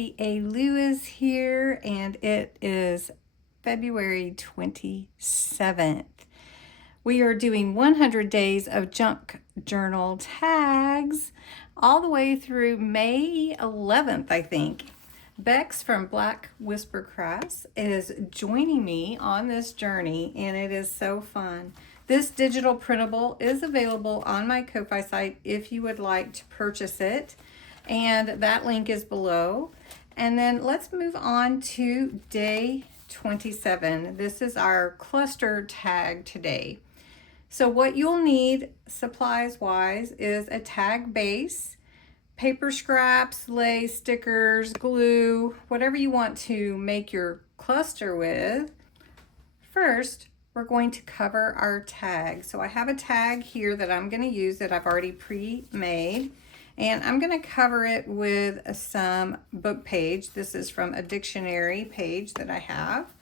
Sandy A. Lewis here, and it is February 27th. We are doing 100 days of junk journal tags all the way through May 11th, I think. Bexx from Black Whisper Crafts is joining me on this journey, and it is so fun. This digital printable is available on my Ko-Fi site if you would like to purchase it, and that link is below. And then let's move on to day 27. This is our cluster tag today. So what you'll need supplies-wise is a tag base, paper scraps, lace, stickers, glue, whatever you want to make your cluster with. First, we're going to cover our tag. So I have a tag here that I'm going to use that I've already pre-made, and I'm going to cover it with some book page. This is from a dictionary page that I have.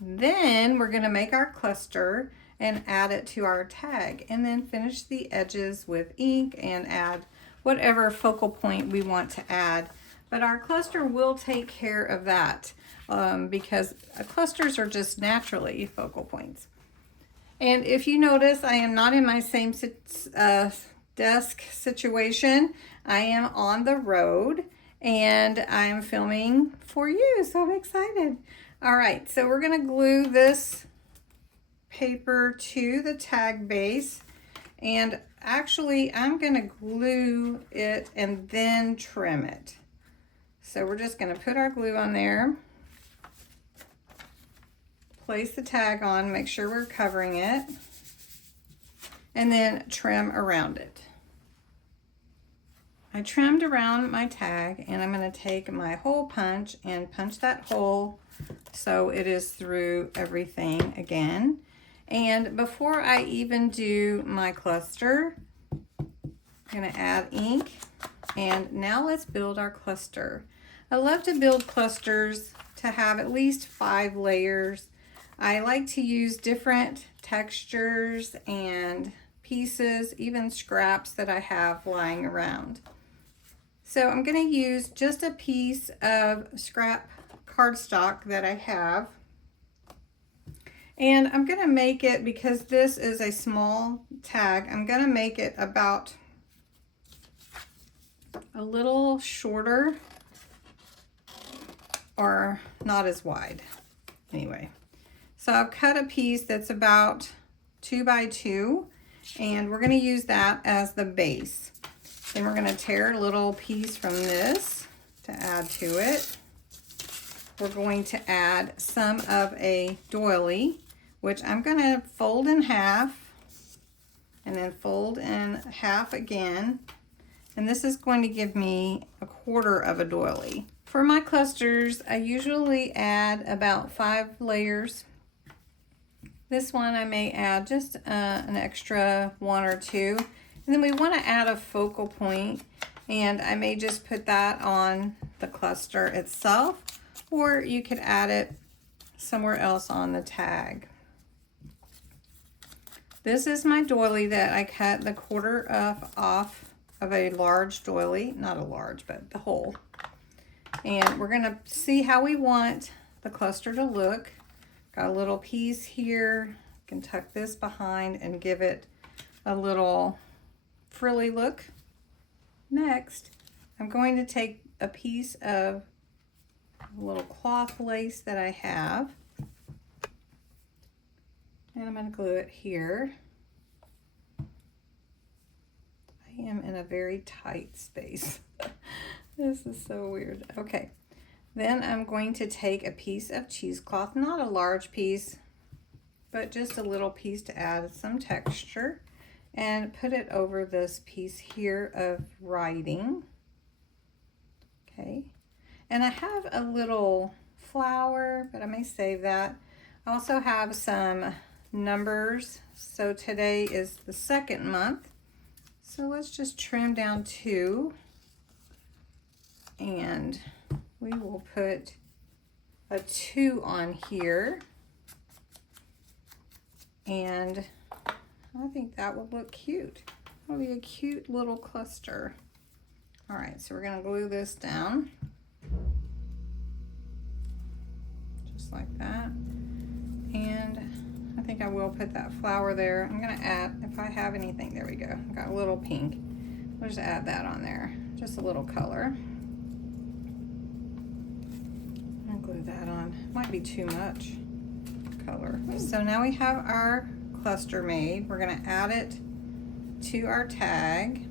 Then we're going to make our cluster and add it to our tag, and then finish the edges with ink and add whatever focal point we want to add. But our cluster will take care of that because clusters are just naturally focal points. And if you notice, I am not in my same desk situation. I am on the road and I'm filming for you, so I'm excited. All right, so we're gonna glue this paper to the tag base, and actually I'm gonna glue it and then trim it. So we're just gonna put our glue on there, place the tag on, make sure we're covering it, and then trim around it. I trimmed around my tag, and I'm gonna take my hole punch and punch that hole so it is through everything again. And before I even do my cluster, I'm gonna add ink, and now let's build our cluster. I love to build clusters to have at least 5 layers. I like to use different textures and pieces, even scraps that I have lying around. So I'm gonna use just a piece of scrap cardstock that I have. And I'm gonna make it, because this is a small tag, I'm gonna make it about a little shorter, or not as wide. Anyway, so I've cut a piece that's about 2 by 2, and we're gonna use that as the base. Then we're gonna tear a little piece from this to add to it. We're going to add some of a doily, which I'm gonna fold in half and then fold in half again. And this is going to give me 1/4 of a doily. For my clusters, I usually add about 5 layers. This one I may add just an extra 1 or 2. And then we wanna add a focal point, and I may just put that on the cluster itself, or you could add it somewhere else on the tag. This is my doily that I cut the 1/4 off of a large doily, not a large, but the whole. And we're gonna see how we want the cluster to look. Got a little piece here. You can tuck this behind and give it a little frilly look. Next, I'm going to take a piece of a little cloth lace that I have, and I'm going to glue it here. I am in a very tight space. This is so weird. Okay, then I'm going to take a piece of cheesecloth, not a large piece, but just a little piece to add some texture, and put it over this piece here of writing. Okay, and I have a little flower, but I may save that. I also have some numbers. So today is the 2nd month. So let's just trim down 2, and we will put a 2 on here, and I think that would look cute. That'll be a cute little cluster. All right, so we're gonna glue this down. that. And I think I will put that flower there. I'm gonna add, if I have anything, there we go. I got a little pink. We'll just add that on there, just a little color. I'll glue that on. Might be too much color. So now we have our cluster made. We're gonna add it to our tag.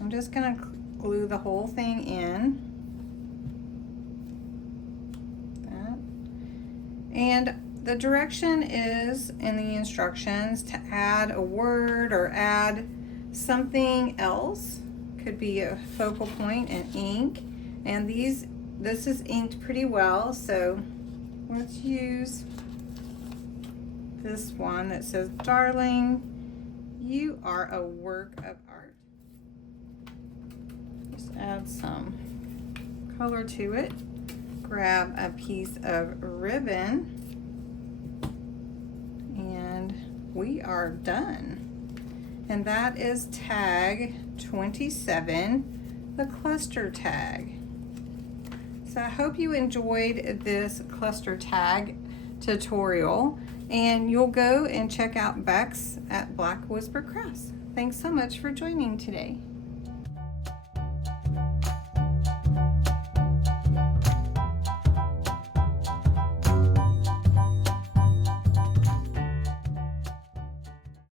I'm just gonna glue the whole thing in. That. And the direction is in the instructions to add a word or add something else. Could be a focal point and ink. And this is inked pretty well, so let's use this one that says, "Darling, you are a work of art." Just add some color to it. Grab a piece of ribbon, and we are done. And that is tag 27, the cluster tag. So I hope you enjoyed this cluster tag tutorial, and you'll go and check out Bexx at Black Whisper Crafts. Thanks so much for joining today.